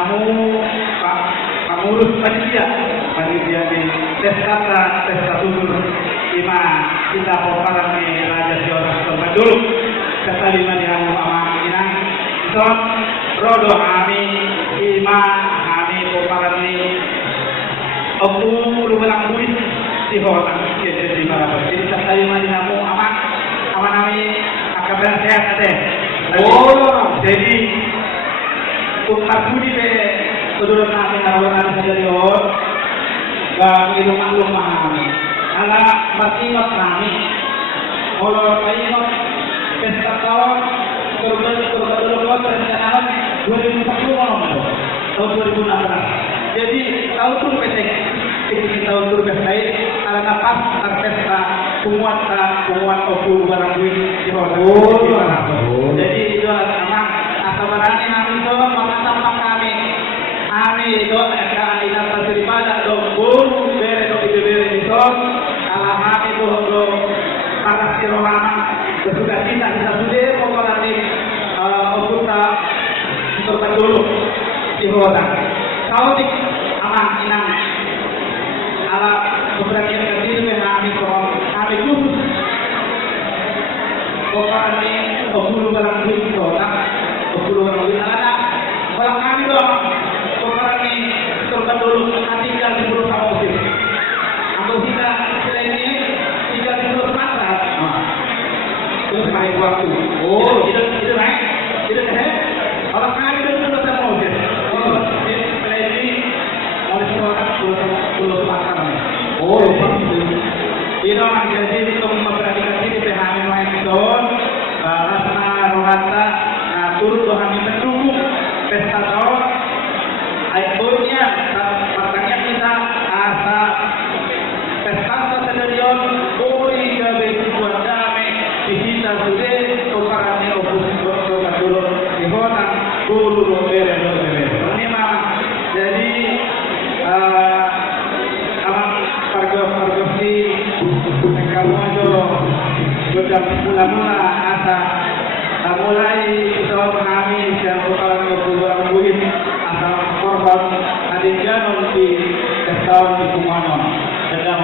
tamu Pak pengurus panitia di pesta tutur lima kita poparan di Raja Siora tempat dulu kata lima yang ama inang son rodo kami lima kami poparan di aku berulang kuis di hotel di mana jadi kata lima yang ama nami akaban sehat ada jadi tukar budi be kedua nasi naruhan saja lihat bang itu maklum kami ala makinot kami kalau makinot pesta tahun kurban perencanaan 2040 tahun 2016 jadi tahun tur pesek ini tahun tur pesek ala napas pesta penguat oku barang duit di hotel jadi itu sama asabarani kami itu mengatap kami itu akan ina daripada dong bere itu kalau kami itu para sirohana bersuka cita kita sudah pokoknya nanti kita untuk dulu di hotel kalau di aman inang ala beberapa yang kecil kami khusus pokoknya okulu barang duit di hotel okulu barang duit ala kalau kami dong dulu tinggal di Pulau Samosir atau kita selain ini tinggal di Pulau Sumatera terus naik waktu itu naik itu orang kami itu Pulau Samosir selain ini oleh Pulau Sumatera itu orang jadi untuk memperhatikan diri PHM main itu rasanya rohata turut kami mendukung pesta tahun akhirnya makanya kita asa pesta stadion boleh ke buat damai di kita sudah tukarannya oposisi dulu di kota dulu bere ini mah jadi harga si kamu aja sudah mula asa mulai kita memahami yang tukaran oposisi ini asal korban adijanon di tahun di Kumanon sedang